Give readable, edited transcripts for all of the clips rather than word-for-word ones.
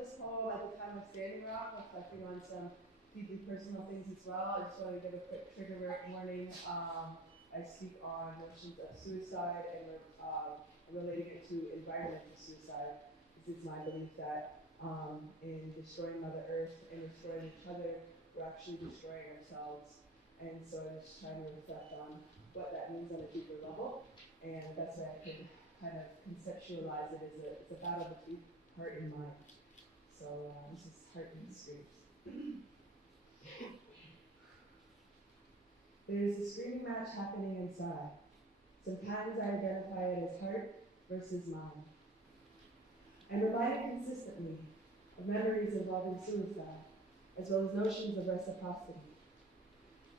this poem at the time of Standing Rock, reflecting on some deeply personal things as well. I just want to give a quick trigger warning. I speak on notions of suicide and relating it to environmental suicide. This is my belief that in destroying Mother Earth and destroying each other, we're actually destroying ourselves. And so I'm just trying to reflect on what that means on a deeper level. And the best way I can kind of conceptualize it is it's a battle between heart and mind. So this is Heart and Screams. There is a screaming match happening inside. Sometimes I identify it as heart versus mind. I'm reminded consistently of memories involving suicide, as well as notions of reciprocity.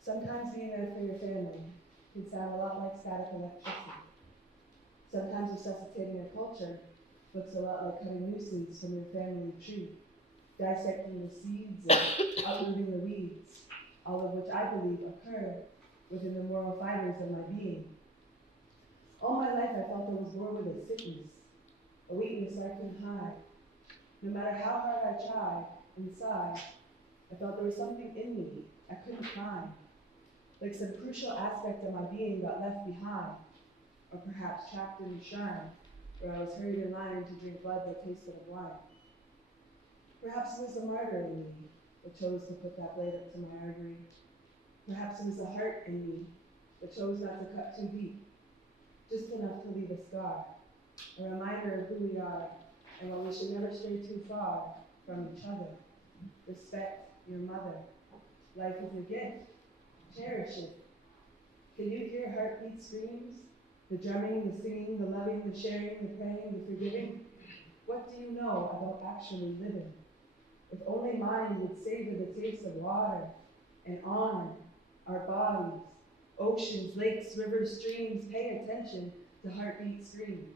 Sometimes being there for your family can sound a lot like static electricity. Sometimes resuscitating a culture looks a lot like cutting loose leaves from your family tree, dissecting the seeds and uprooting the weeds, all of which I believe occur within the moral fibers of my being. All my life I felt I was born with a sickness, a weakness I couldn't hide. No matter how hard I tried, inside, I felt there was something in me I couldn't find, like some crucial aspect of my being got left behind, or perhaps trapped in the shrine, where I was hurried in line to drink blood that tasted of wine. Perhaps it was the martyr in me that chose to put that blade up to my artery. Perhaps it was the heart in me that chose not to cut too deep, just enough to leave a scar, a reminder of who we are and why we should never stray too far from each other. Respect your mother. Life is a gift. Cherish it. Can you hear heartbeat screams? The drumming, the singing, the loving, the sharing, the praying, the forgiving? What do you know about actually living? If only mine would savor the taste of water and honor our bodies, oceans, lakes, rivers, streams. Pay attention to heartbeat screams.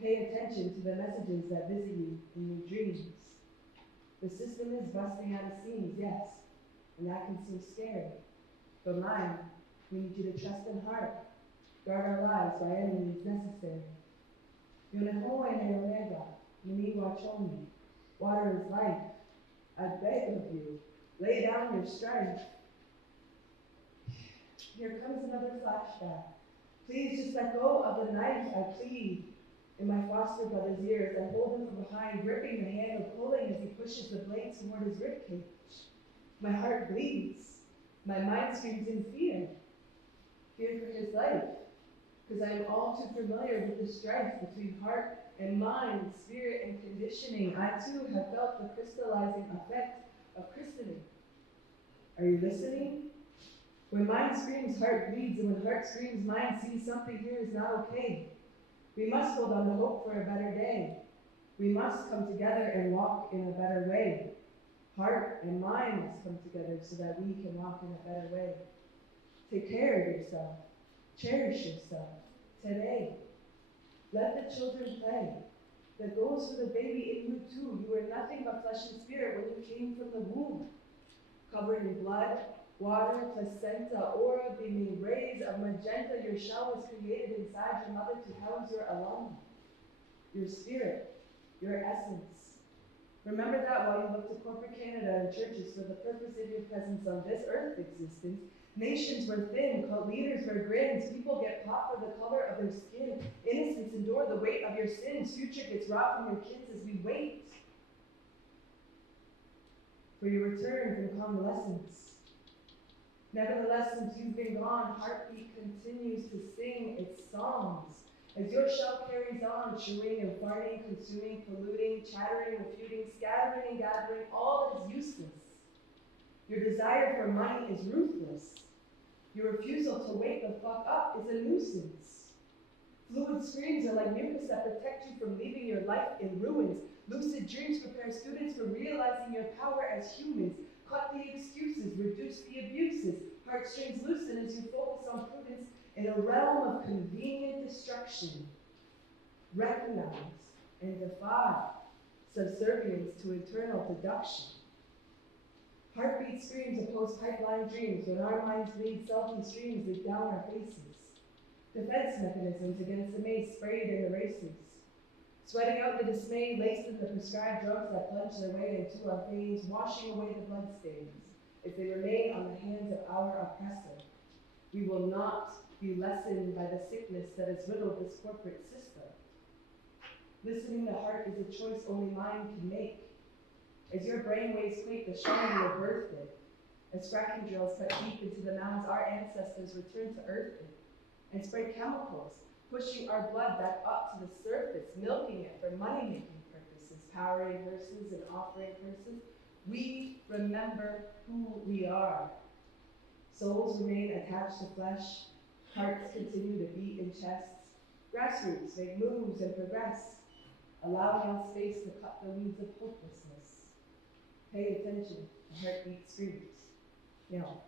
Pay attention to the messages that visit you in your dreams. The system is busting out of seams, yes, and that can seem scary. But mine, we need you to trust in heart. Guard our lives by any means necessary. Yonehoe neorega, Nimi wachomi. Water is life. I beg of you, lay down your strength. Here comes another flashback. Please just let go of the knife, I plead. In my foster brother's ears, I hold him from behind, gripping the handle, pulling as he pushes the blade toward his ribcage. My heart bleeds. My mind screams in fear. Fear for his life. Because I am all too familiar with the strife between heart and mind, spirit and conditioning. I too have felt the crystallizing effect of christening. Are you listening? When mind screams, heart bleeds, and when heart screams, mind sees something here is not okay. We must hold on to hope for a better day. We must come together and walk in a better way. Heart and mind must come together so that we can walk in a better way. Take care of yourself. Cherish yourself today. Let the children play. That goes for the baby in you too. You were nothing but flesh and spirit when you came from the womb. Covered in blood, water, placenta, aura, beaming rays of magenta, your shell was created inside your mother to house your alum, your spirit, your essence. Remember that while you look to corporate Canada and churches for the purpose of your presence on this earth existence. Nations were thin, cult leaders were grins, people get caught for the color of their skin. Innocents endure the weight of your sins. Future gets robbed from your kids as we wait for your return from convalescence. Nevertheless, since you've been gone, heartbeat continues to sing its songs. As your shell carries on, chewing and farting, consuming, polluting, chattering, refuting, scattering and gathering, all that is useless. Your desire for money is ruthless. Your refusal to wake the fuck up is a nuisance. Fluid screams are like mucus that protect you from leaving your life in ruins. Lucid dreams prepare students for realizing your power as humans. Cut the excuses, reduce the abuses. Heartstrings loosen as you focus on prudence in a realm of convenient destruction. Recognize and defy subservience to eternal deduction. Heartbeat screams oppose pipeline dreams when our minds bleed selfie streams leak down our faces. Defense mechanisms against the mace sprayed in the races. Sweating out the dismay laced with the prescribed drugs that plunge their way into our veins, washing away the bloodstains, if they remain on the hands of our oppressor. We will not be lessened by the sickness that has riddled this corporate system. Listening to heart is a choice only mind can make. As your brainwaves quake, the shine you were birthed in. As fracking drills cut deep into the mounds our ancestors returned to earth in, and spray chemicals, pushing our blood back up to the surface, milking it for money-making purposes, powering hearses and offering curses. We remember who we are. Souls remain attached to flesh, hearts continue to beat in chests, grassroots make moves and progress, allowing us space to cut the weeds of hopelessness. Pay attention, the heartbeat screams. Now,